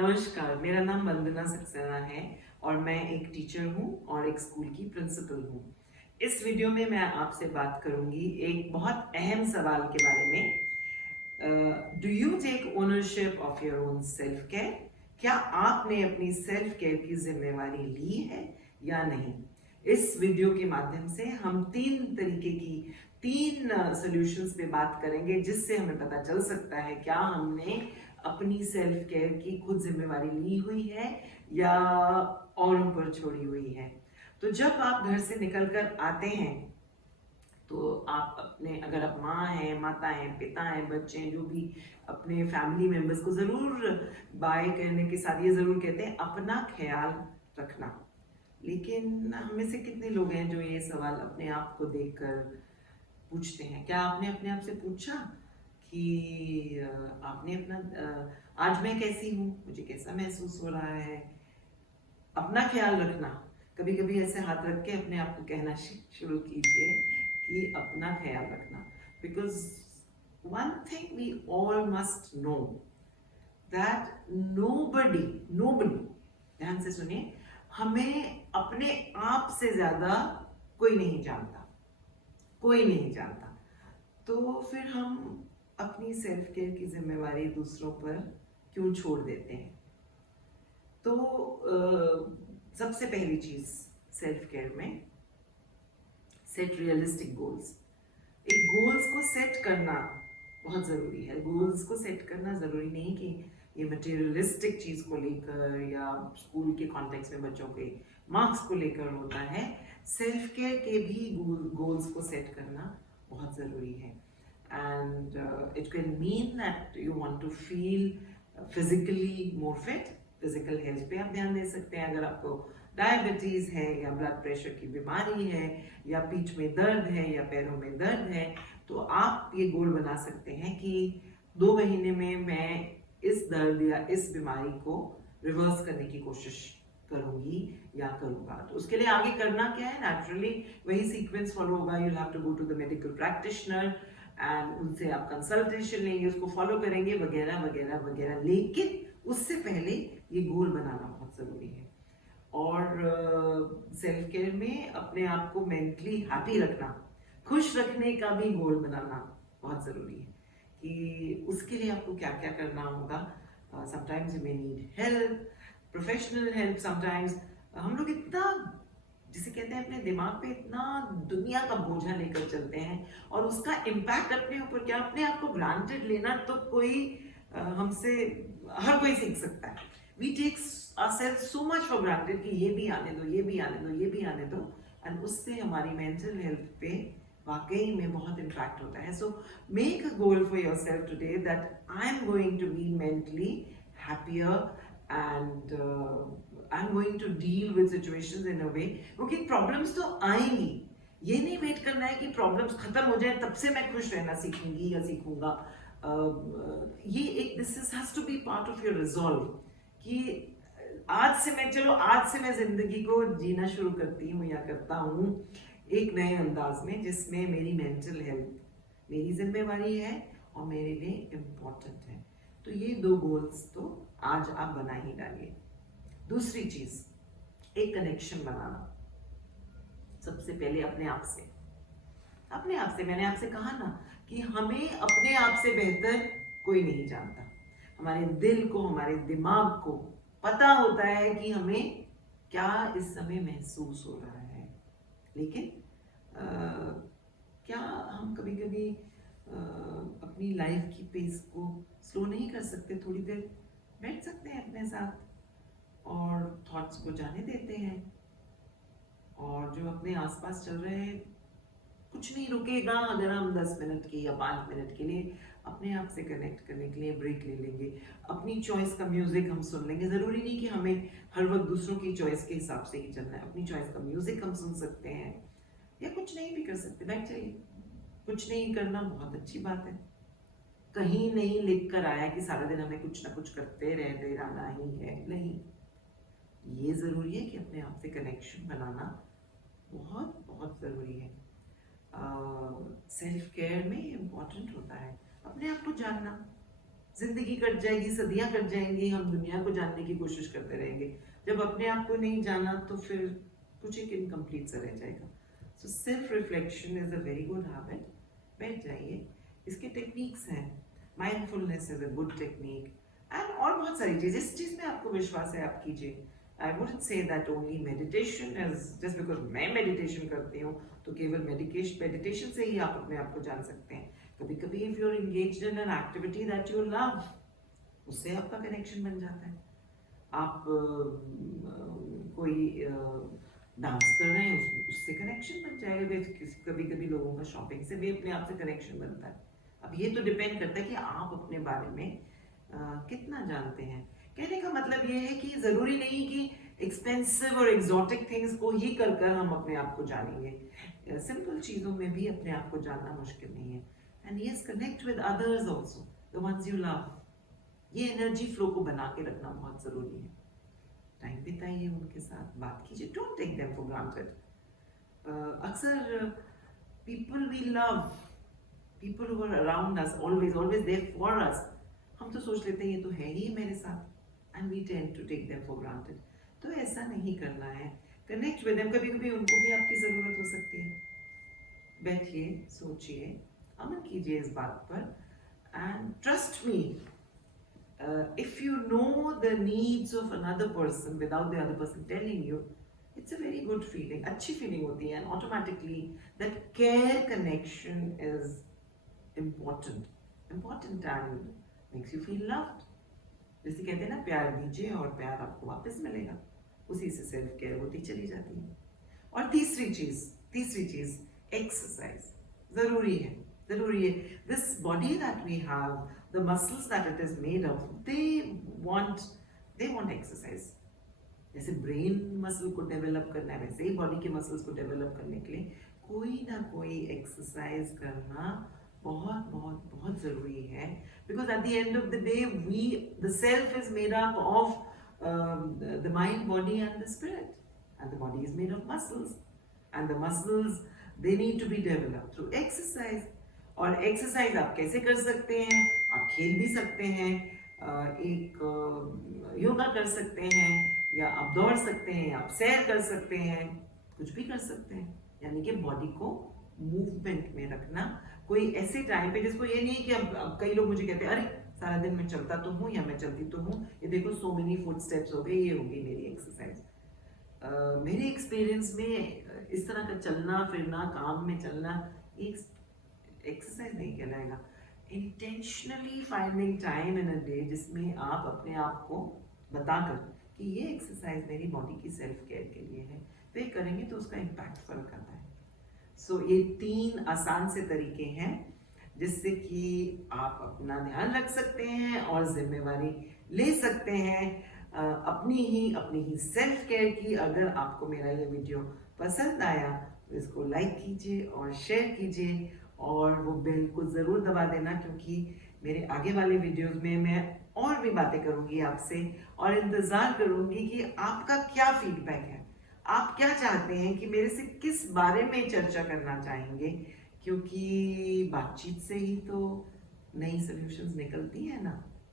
नमस्कार, मेरा नाम वंदना सक्सेना है और मैं एक टीचर हूँ और एक स्कूल की प्रिंसिपल हूँ। इस वीडियो में मैं आपसे बात करूँगी एक बहुत अहम सवाल के बारे में। Do you take ownership of your own self care? क्या आपने अपनी सेल्फ केयर की जिम्मेवारी ली है या नहीं? इस वीडियो के माध्यम से हम तीन सॉल्यूशंस पे बात करेंगे, जिससे हमें पता चल सकता है क्या हमने अपनी सेल्फ केयर की खुद जिम्मेवारी ली हुई है या औरों पर छोड़ी हुई है। तो जब आप घर से निकल कर आते हैं तो आप अपने, अगर आप माँ हैं, माता हैं, पिता हैं, बच्चे हैं, जो भी अपने फैमिली मेंबर्स को ज़रूर बाय करने के साथ ये ज़रूर कहते हैं अपना ख्याल रखना। लेकिन हम में से कितने लोग हैं जो ये सवाल अपने आप को देखकर पूछते हैं? क्या आपने अपने आप से पूछा कि आपने आज मैं कैसी हूँ, मुझे कैसा महसूस हो रहा है? अपना ख्याल रखना, कभी कभी ऐसे हाथ रख के अपने आप को कहना शुरू कीजिए कि अपना ख्याल रखना। Because one thing we all must know that nobody, ध्यान से सुनिए, हमें अपने आप से ज्यादा कोई नहीं जानता, कोई नहीं जानता। तो फिर हम अपनी सेल्फ केयर की जिम्मेवारी दूसरों पर क्यों छोड़ देते हैं? तो सबसे पहली चीज सेल्फ केयर में, सेट रियलिस्टिक गोल्स। एक गोल्स को सेट करना बहुत ज़रूरी है। गोल्स को सेट करना ज़रूरी नहीं कि ये मटेरियलिस्टिक चीज़ को लेकर या स्कूल के कॉन्टेक्स्ट में बच्चों के मार्क्स को लेकर होता है। सेल्फ केयर के भी गोल्स को सेट करना बहुत ज़रूरी है। And it can mean that you want to feel physically more fit. Physical health पे आप ध्यान दे सकते हैं। अगर आपको डायबिटीज है या ब्लड प्रेशर की बीमारी है या पीठ में दर्द है या पैरों में दर्द है, तो आप ये गोल बना सकते हैं कि 2 महीने में मैं इस दर्द या इस बीमारी को रिवर्स करने की कोशिश करूंगी या करूंगा। तो उसके लिए आगे करना क्या है? नेचुरली वही सीक्वेंस फॉलो होगा। You have to go to the medical practitioner and उनसे आप कंसल्टेशन लेंगे, उसको फॉलो करेंगे वगैरह वगैरह वगैरह। लेकिन उससे पहले ये गोल बनाना बहुत जरूरी है। और सेल्फ केयर में अपने आप को मेंटली हैप्पी रखना, खुश रखने का भी गोल बनाना बहुत जरूरी है कि उसके लिए आपको क्या क्या करना होगा। Sometimes you may need help, professional help. Sometimes हम लोग इतना, जिसे कहते हैं, अपने दिमाग पे इतना दुनिया का बोझा लेकर चलते हैं और उसका इम्पैक्ट अपने ऊपर, क्या अपने आप को ग्रांटेड लेना तो कोई हमसे हर कोई सीख सकता है। We take ourselves so much for granted कि ये भी आने दो, ये भी आने दो, ये भी आने दो, एंड उससे हमारी मेंटल हेल्थ पे वाकई में बहुत इम्पैक्ट होता है। So make a goal for yourself today that I am going to be mentally happier and I am going to deal with situations in a way. क्योंकि problems तो आएंगी, ये नहीं वेट करना है कि प्रॉब्लम्स खत्म हो जाए तब से मैं खुश रहना सीखूंगी या सीखूंगा। ये एक, this is has to be part of your resolve कि आज से मैं जिंदगी को जीना शुरू करती हूँ या करता हूँ एक नए अंदाज में, जिसमें मेरी मेंटल हेल्थ मेरी जिम्मेवारी है और मेरे लिए इम्पोर्टेंट है। तो ये 2 गोल्स तो आज आप बना ही डालिए। दूसरी चीज, एक कनेक्शन बनाना। सबसे पहले अपने आप से मैंने आपसे कहा ना कि हमें अपने आप से बेहतर कोई नहीं जानता। हमारे दिल को, हमारे दिमाग को पता होता है कि हमें क्या इस समय महसूस हो रहा है। लेकिन क्या हम कभी कभी अपनी लाइफ की पेस को स्लो नहीं कर सकते? थोड़ी देर बैठ सकते हैं अपने साथ और थॉट्स को जाने देते हैं, और जो अपने आसपास चल रहे हैं कुछ नहीं रुकेगा अगर हम 10 मिनट के या 5 मिनट के लिए अपने आप से कनेक्ट करने के लिए ब्रेक ले लेंगे। अपनी चॉइस का म्यूजिक हम सुन लेंगे। जरूरी नहीं कि हमें हर वक्त दूसरों की चॉइस के हिसाब से ही चलना है। अपनी चॉइस का म्यूजिक हम सुन सकते हैं या कुछ नहीं भी कर सकते, बैठ जाइए। कुछ नहीं करना बहुत अच्छी बात है। कहीं नहीं लिख कर आया कि सारा दिन हमें कुछ ना कुछ करते रहते रहना ही है, नहीं। ये जरूरी है कि अपने आप से कनेक्शन बनाना बहुत बहुत जरूरी है। सेल्फ केयर में इम्पॉर्टेंट होता है अपने आप को जानना। जिंदगी कट जाएगी, सदियां कट जाएंगी, हम दुनिया को जानने की कोशिश करते रहेंगे। जब अपने आप को नहीं जाना तो फिर कुछ एक इनकम्प्लीट सा रह जाएगा। So self reflection is a very good habit. बैठ जाइए, इसके टेक्निक्स हैं। Mindfulness is a good technique and और बहुत सारी चीज़, इस चीज़ में आपको विश्वास है आप कीजिए। I wouldn't say that only meditation is just because मैं मेडिटेशन करती हूँ तो केवल मेडिटेशन से ही आप अपने आप को जान सकते हैं। कभी कभी if you are engaged in an activity that you love, उससे आपका कनेक्शन बन जाता है। आप कोई डांस कर रहे हैं, उससे कनेक्शन बन जाएगा। कभी कभी लोगों का शॉपिंग से भी अपने आप से कनेक्शन बनता है। अब ये तो डिपेंड करता है कि आप अपने बारे में कितना जानते हैं। कहने का मतलब ये है कि जरूरी नहीं कि एक्सपेंसिव और एग्जॉटिक थिंग्स को ही कर कर हम अपने आप को जानेंगे। सिंपल चीजों में भी अपने आप को जानना मुश्किल नहीं है। And yes, connect with others also, the ones you love. ये एनर्जी फ्लो को बना के रखना बहुत जरूरी है। टाइम बिताइए उनके साथ, बात कीजिए, don't take them for granted. अक्सर people we love, people who are around us, always always there for us, हम तो सोच लेते हैं ये तो है ही मेरे साथ, and we tend to take them for granted. तो ऐसा नहीं करना है, कनेक्ट विद देम। कभी कभी उनको भी आपकी जरूरत हो सकती है। बैठिए, सोचिए, अमल कीजिए इस बात पर, and trust me, if you know the needs of another person without the other person telling you, it's a very good feeling, अच्छी feeling होती है, and automatically that care connection is important and makes you feel loved. जैसे कहते हैं ना, प्यार दीजिए और प्यार आपको वापस मिलेगा, उसी से सेल्फ केयर होती चली जाती है। और तीसरी चीज एक्सरसाइज जरूरी है। This body that we have, the muscles that it is made of, they want exercise. जैसे ब्रेन मसल को डेवलप करना है, वैसे ही बॉडी के मसल्स को डेवलप करने के लिए कोई ना कोई एक्सरसाइज करना बहुत बहुत बहुत जरूरी है। Because at the end of the day the self is made up of the mind, body and the spirit, and the body is made of muscles, and the muscles they need to be developed through exercise. और exercise आप कैसे कर सकते हैं? आप खेल भी सकते हैं, एक योगा कर सकते हैं, या आप दौड़ सकते हैं, आप सैर कर सकते हैं, कुछ भी कर सकते हैं। यानी कि बॉडी को मूवमेंट में रखना। कोई ऐसे टाइम पे, जिसको ये नहीं कि अब कई लोग मुझे कहते हैं अरे सारा दिन मैं चलता तो हूँ या मैं चलती तो हूँ, ये देखो सो मेनी फुट स्टेप्स हो गए, ये होगी मेरी एक्सरसाइज। मेरे एक्सपीरियंस में इस तरह का चलना फिरना, काम में चलना, एक एक्सरसाइज नहीं कहलाएगा। Intentionally finding time in a day जिसमें आप अपने आप को बताकर कि ये एक्सरसाइज मेरी बॉडी की सेल्फ केयर के लिए है, तो ये करेंगे तो उसका इम्पैक्ट फर्क आता है। सो ये 3 आसान से तरीके हैं जिससे कि आप अपना ध्यान रख सकते हैं और जिम्मेवारी ले सकते हैं अपनी ही सेल्फ केयर की। अगर आपको मेरा ये वीडियो पसंद आया तो इसको लाइक कीजिए और शेयर कीजिए, और वो बेल को ज़रूर दबा देना, क्योंकि मेरे आगे वाले वीडियोस में मैं और भी बातें करूंगी आपसे, और इंतज़ार करूंगी कि आपका क्या फीडबैक है, आप क्या चाहते हैं कि मेरे से किस बारे में चर्चा करना चाहेंगे, क्योंकि बातचीत से ही तो नई सॉल्यूशंस निकलती है ना।